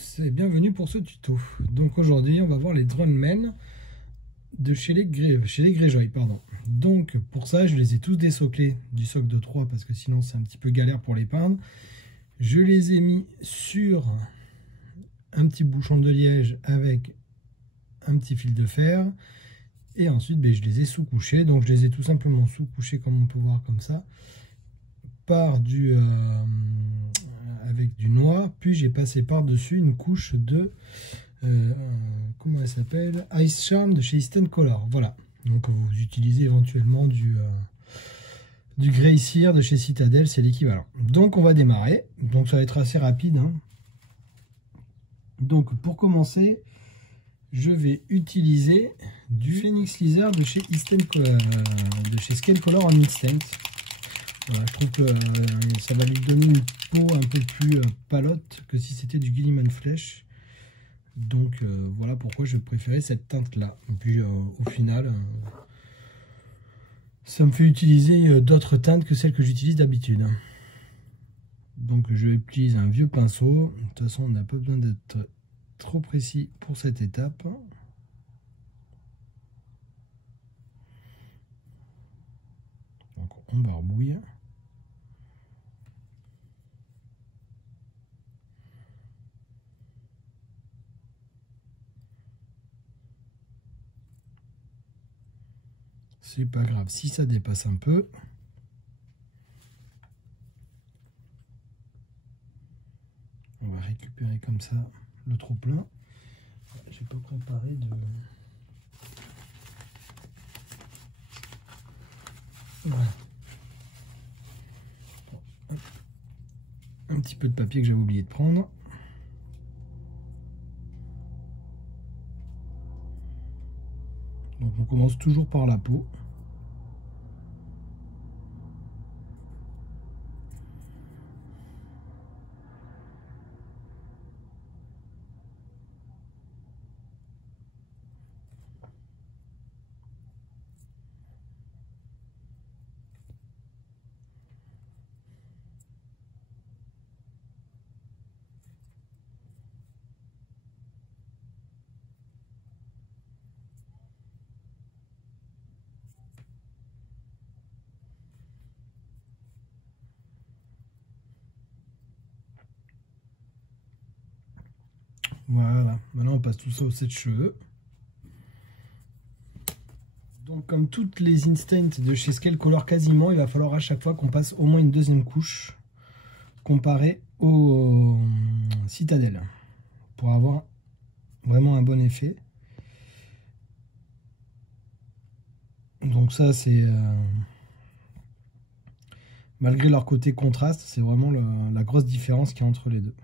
tous et bienvenue pour ce tuto. Donc aujourd'hui on va voir les Dronemen de chez les Greyjoy, pardon. Donc pour ça je les ai tous désoclés du socle de 3 parce que sinon c'est un petit peu galère pour les peindre. Je les ai mis sur un petit bouchon de liège avec un petit fil de fer et ensuite je les ai sous-couchés. Donc je les ai tout simplement sous-couchés comme on peut voir comme ça par avec du noir, puis j'ai passé par-dessus une couche de comment elle s'appelle, Ice Charm de chez Eastern Color. Voilà, donc vous utilisez éventuellement du Grey Seer de chez Citadel, c'est l'équivalent. Donc on va démarrer, donc ça va être assez rapide, hein. Donc pour commencer, je vais utiliser du Phoenix Lizard de chez Scale Color en Instant. Voilà, je trouve que ça va lui donner une peau un peu plus palote que si c'était du Gilliman Flèche. Donc voilà pourquoi je préférais cette teinte là. Et puis au final, ça me fait utiliser d'autres teintes que celles que j'utilise d'habitude. Donc je utilise un vieux pinceau. De toute façon on n'a pas besoin d'être trop précis pour cette étape. Donc on barbouille. C'est pas grave si ça dépasse un peu. On va récupérer comme ça le trop plein. J'ai pas préparé de... Voilà. Un petit peu de papier que j'avais oublié de prendre. Donc on commence toujours par la peau. Voilà, maintenant on passe tout ça au sèche-cheveux. Donc comme toutes les Instant de chez Scale Color quasiment, il va falloir à chaque fois qu'on passe au moins une deuxième couche comparé au Citadel pour avoir vraiment un bon effet. Donc ça c'est malgré leur côté contraste, c'est vraiment la grosse différence qu'il y a entre les deux.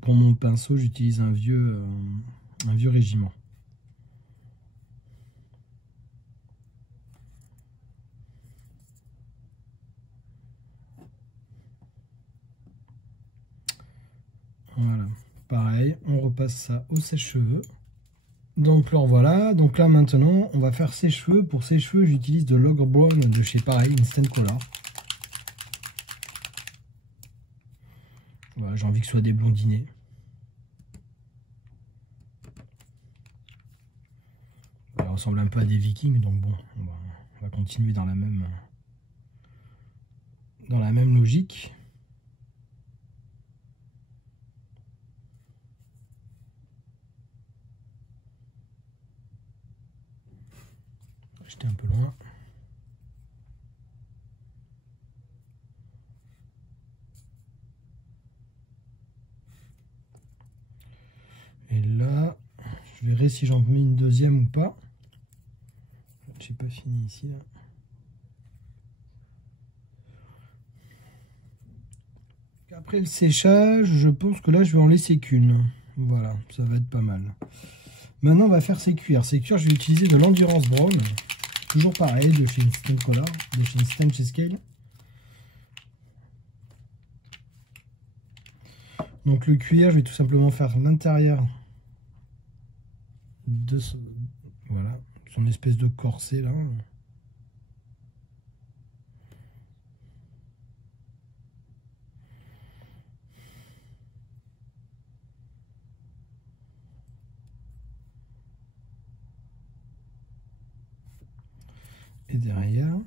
Pour mon pinceau, j'utilise un vieux régiment. Voilà, pareil, on repasse ça au sèche-cheveux. Donc là voilà, donc là maintenant on va faire ses cheveux. Pour ses cheveux j'utilise de l'Ogre Brown de chez pareil, Instant Color. Voilà, j'ai envie que ce soit des blondinés. Ça ressemble un peu à des vikings, donc bon, on va continuer dans la même logique. J'étais un peu loin. Et là, je verrai si j'en mets une deuxième ou pas. J'ai pas fini ici là. Après le séchage, je pense que là je vais en laisser qu'une. Voilà, ça va être pas mal. Maintenant on va faire ses cuirs. Ses cuirs, je vais utiliser de l'Endurance Brown. Toujours pareil, de chez Instant Color, de chez Instant chez Scale. Donc le cuir, je vais tout simplement faire l'intérieur son espèce de corset là. Et derrière,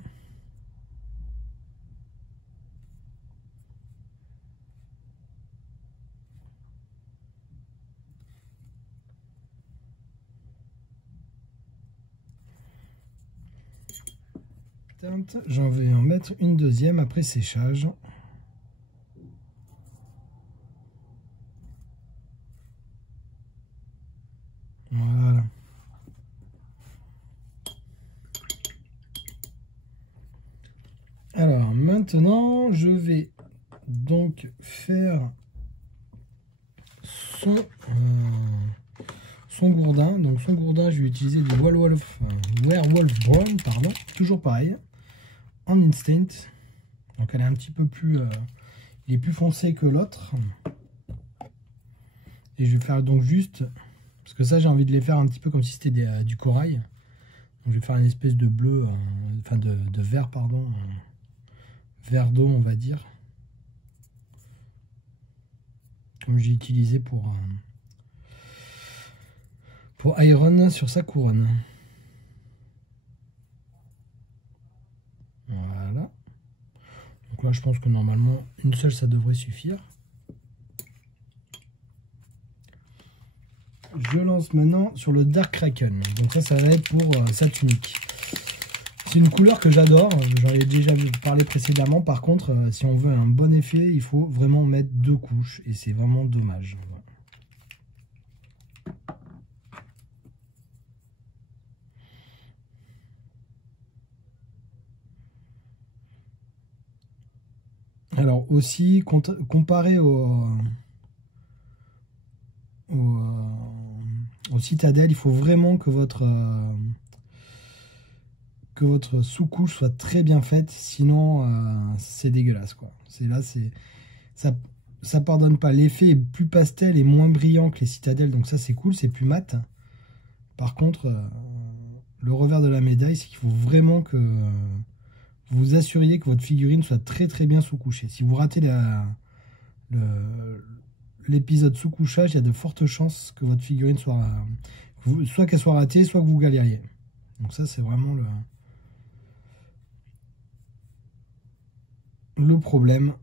j'en vais en mettre une deuxième après séchage. Voilà. Alors maintenant, je vais donc faire son gourdin. Donc son gourdin, je vais utiliser du Werewolf Brown, pardon, toujours pareil, en instant. Donc elle est un petit peu plus, il est plus foncé que l'autre. Et je vais faire donc juste, parce que ça j'ai envie de les faire un petit peu comme si c'était du corail. Donc je vais faire une espèce de bleu, enfin de vert, pardon, vert d'eau on va dire. Comme j'ai utilisé pour Iron sur sa couronne. Voilà. Donc là je pense que normalement une seule ça devrait suffire. Je lance maintenant sur le Dark Kraken. Donc ça va être pour sa tunique. C'est une couleur que j'adore, j'en ai déjà parlé précédemment. Par contre, si on veut un bon effet, il faut vraiment mettre 2 couches. Et c'est vraiment dommage. Voilà. Alors aussi, comparé au citadelle, il faut vraiment que votre sous-couche soit très bien faite, sinon c'est dégueulasse quoi. Ça pardonne pas. L'effet est plus pastel et moins brillant que les citadelles, donc ça c'est cool, c'est plus mat. Par contre, le revers de la médaille, c'est qu'il faut vraiment que vous vous assuriez que votre figurine soit très très bien sous-couchée. Si vous ratez l'épisode sous-couchage, il y a de fortes chances que votre figurine soit qu'elle soit ratée, soit que vous galériez. Donc ça c'est vraiment le problème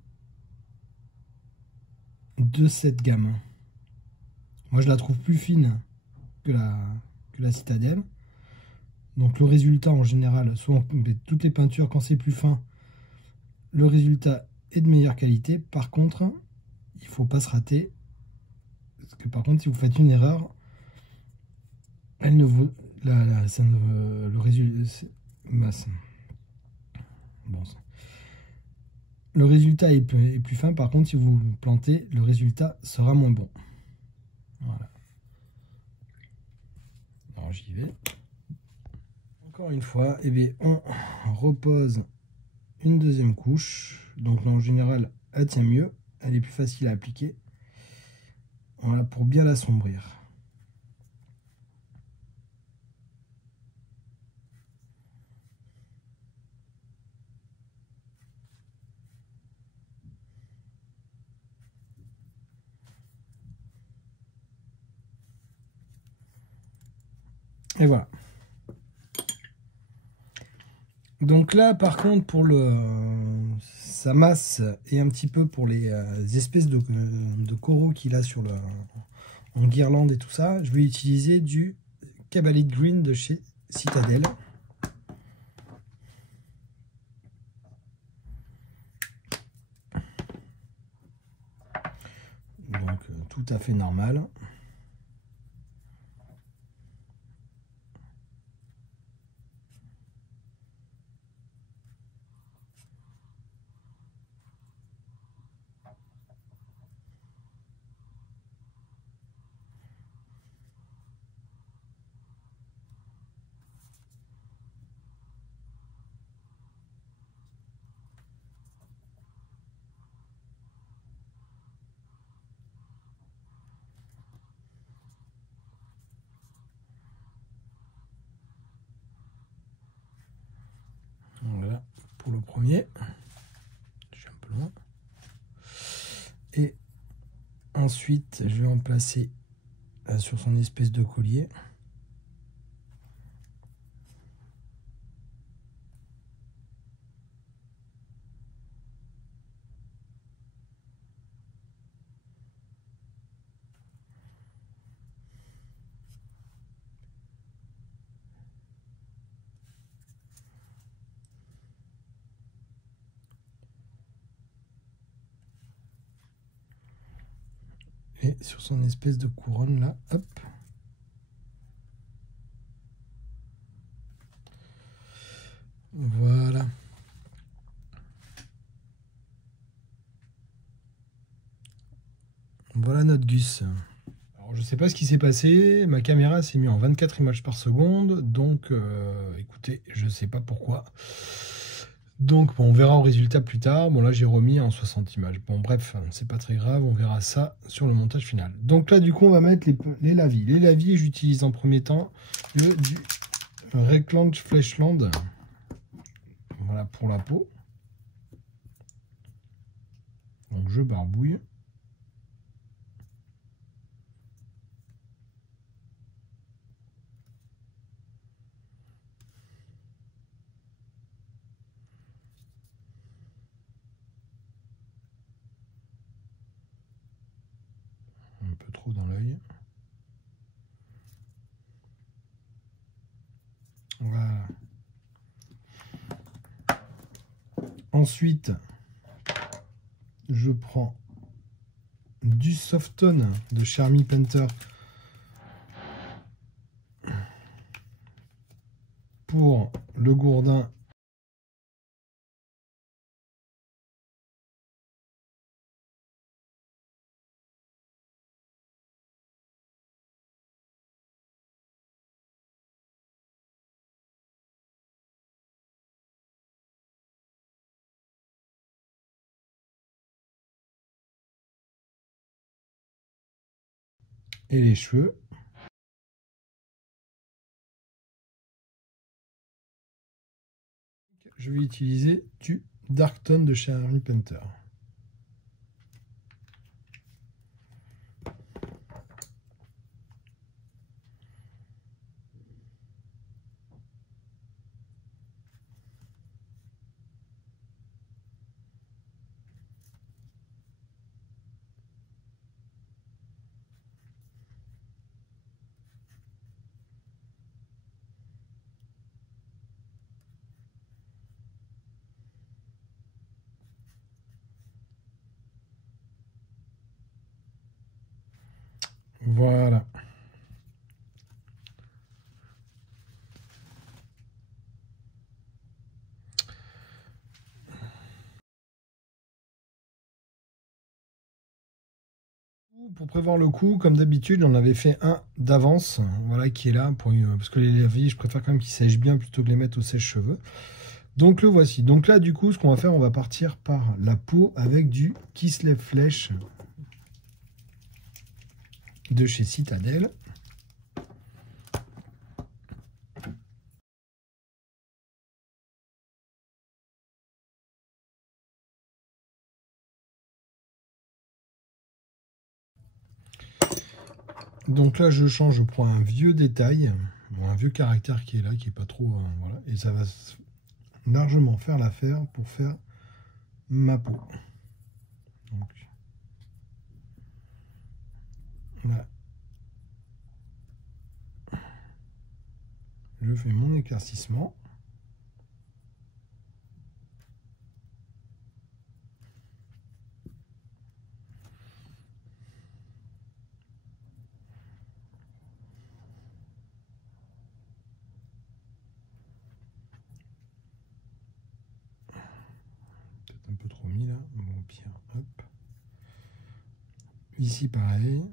de cette gamme. Moi je la trouve plus fine que la citadelle. Donc le résultat en général, soit toutes les peintures quand c'est plus fin, le résultat est de meilleure qualité. Par contre, il ne faut pas se rater. Parce que par contre, si vous faites une erreur, elle ne vous... le résultat... Bon, le résultat est plus fin. Par contre, si vous vous plantez, le résultat sera moins bon. Voilà. Alors j'y vais. Encore une fois, eh bien, on repose une deuxième couche. Donc là, en général, elle tient mieux. Elle est plus facile à appliquer. Voilà, pour bien l'assombrir. Et voilà. Donc là, par contre, pour sa masse et un petit peu pour les espèces de coraux qu'il a en guirlande et tout ça, je vais utiliser du Cabalite Green de chez Citadel. Donc tout à fait normal. le premier. Je suis un peu loin. Et ensuite, je vais en placer sur son espèce de collier. Et sur son espèce de couronne là, hop. Voilà. Voilà notre Gus. Alors je sais pas ce qui s'est passé, ma caméra s'est mise en 24 images par seconde, donc écoutez, je sais pas pourquoi. Donc bon, on verra au résultat plus tard. Bon là j'ai remis en 60 images. Bon bref, c'est pas très grave, on verra ça sur le montage final. Donc là du coup on va mettre les lavis. Les lavis, j'utilise en premier temps du Reclange Fleshland. Voilà pour la peau. Donc je barbouille. Un peu trop dans l'œil. Voilà. Ensuite, je prends du Softone de Charmy Painter pour le gourdin. Et les cheveux. Je vais utiliser du Dark Tone de chez Charmy Painter. Voilà. Pour prévoir le coup, comme d'habitude, j'en avais fait un d'avance, voilà, qui est là, parce que les lavis, je préfère quand même qu'ils sèchent bien plutôt que les mettre au sèche-cheveux. Donc le voici. Donc là, du coup, ce qu'on va faire, on va partir par la peau avec du Kislev Flèche de chez Citadel. Donc là, je change, je prends un vieux détail, un vieux caractère qui est là, qui est pas trop, voilà, et ça va largement faire l'affaire pour faire ma peau. Donc, là, je fais mon éclaircissement. Un peu trop mis là, bon au pire, hop. Ici pareil.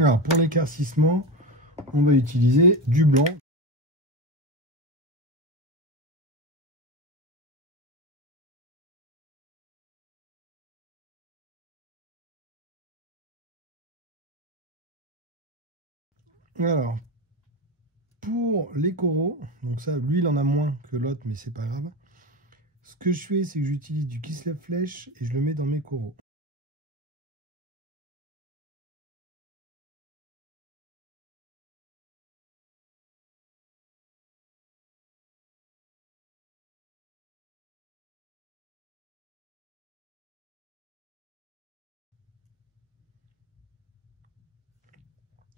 Alors pour l'éclaircissement, on va utiliser du blanc. Alors, pour les coraux, donc ça, lui, il en a moins que l'autre, mais c'est pas grave. Ce que je fais, c'est que j'utilise du Kislev Flèche et je le mets dans mes coraux.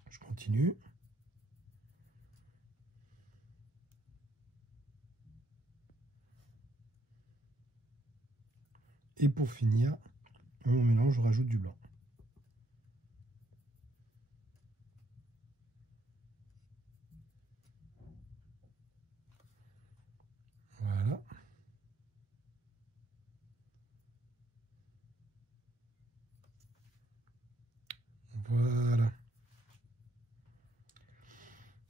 Je continue. Et pour finir, mon mélange, je rajoute du blanc. Voilà. Voilà.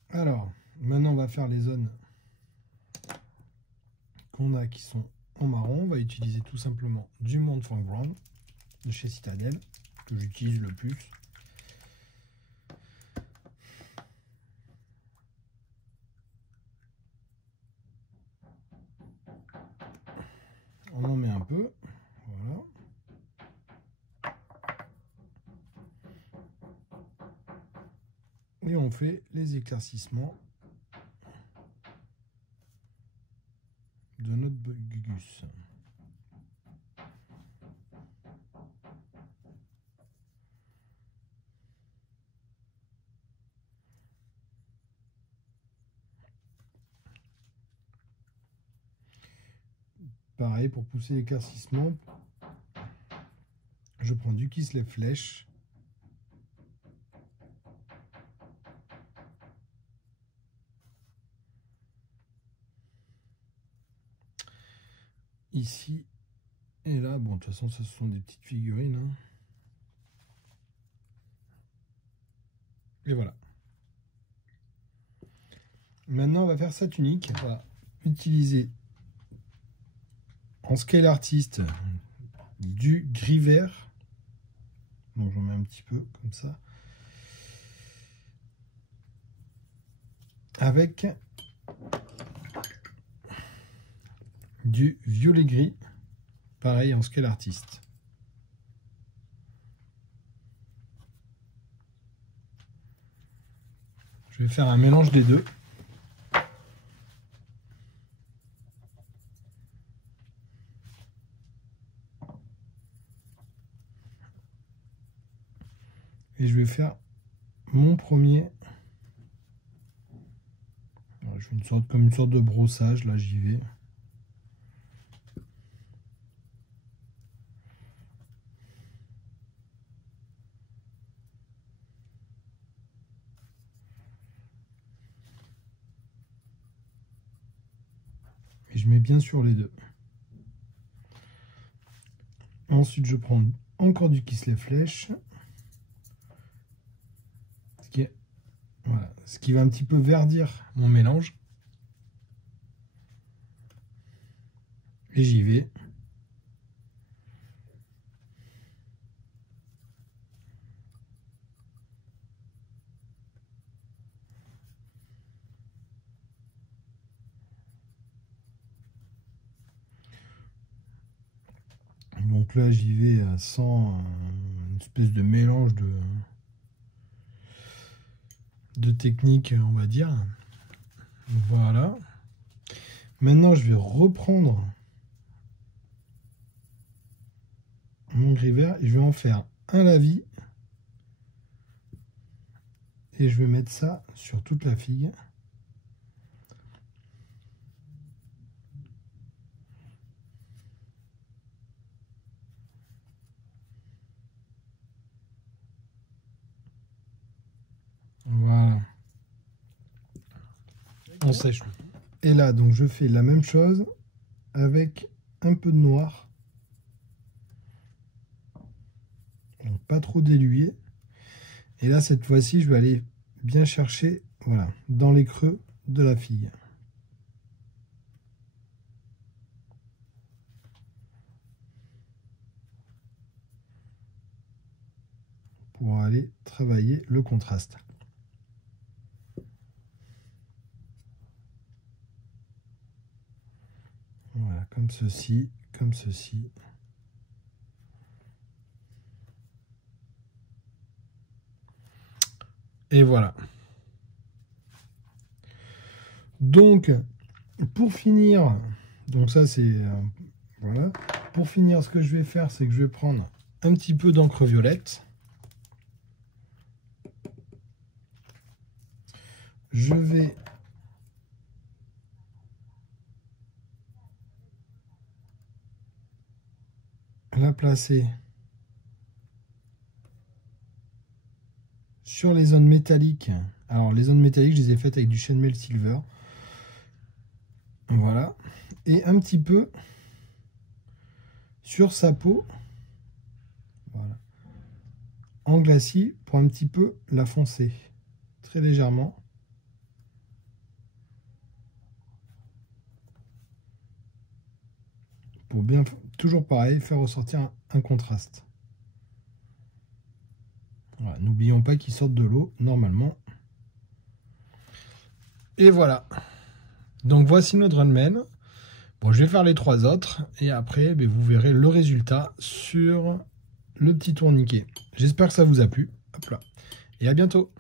Alors, maintenant on va faire les zones qu'on a qui sont en marron. On va utiliser tout simplement du Mount Foreground de chez Citadel, que j'utilise le plus. On en met un peu. Voilà. Et on fait les éclaircissements de notre gugus. Pareil, pour pousser l'éclaircissement, je prends du Kislev Flèche. Ici et là, bon, de toute façon, ce sont des petites figurines. Hein. Et voilà. Maintenant, on va faire sa tunique. On va utiliser en scale artist du gris vert. Donc, j'en mets un petit peu comme ça. Avec du violet gris. Pareil en scale artist. Je vais faire un mélange des deux. Et je vais faire mon premier. Alors, je fais comme une sorte de brossage, là j'y vais. Et je mets bien sur les deux. Ensuite, je prends encore du Kislev Flèche. Voilà, ce qui va un petit peu verdir mon mélange. Et j'y vais. Donc là, j'y vais sans une espèce de mélange de techniques, on va dire. Voilà. Maintenant, je vais reprendre mon gris vert et je vais en faire un lavis. Et je vais mettre ça sur toute la figue. Voilà. On sèche. Et là, donc, je fais la même chose avec un peu de noir. Donc, pas trop dilué. Et là, cette fois-ci, je vais aller bien chercher, voilà, dans les creux de la figue. Pour aller travailler le contraste. Voilà, comme ceci, comme ceci. Et voilà. Donc, pour finir, donc ça c'est... voilà. Pour finir, ce que je vais faire, c'est que je vais prendre un petit peu d'encre violette. Je vais la placer sur les zones métalliques. Alors les zones métalliques, je les ai faites avec du chainmail silver. Voilà. Et un petit peu sur sa peau. Voilà. En glacis pour un petit peu la foncer. Très légèrement. Pour bien, toujours pareil, faire ressortir un contraste. Voilà, n'oublions pas qu'ils sortent de l'eau, normalement. Et voilà. Donc voici notre Drumman. Bon, je vais faire les 3 autres. Et après, vous verrez le résultat sur le petit tourniquet. J'espère que ça vous a plu. Hop là. Et à bientôt.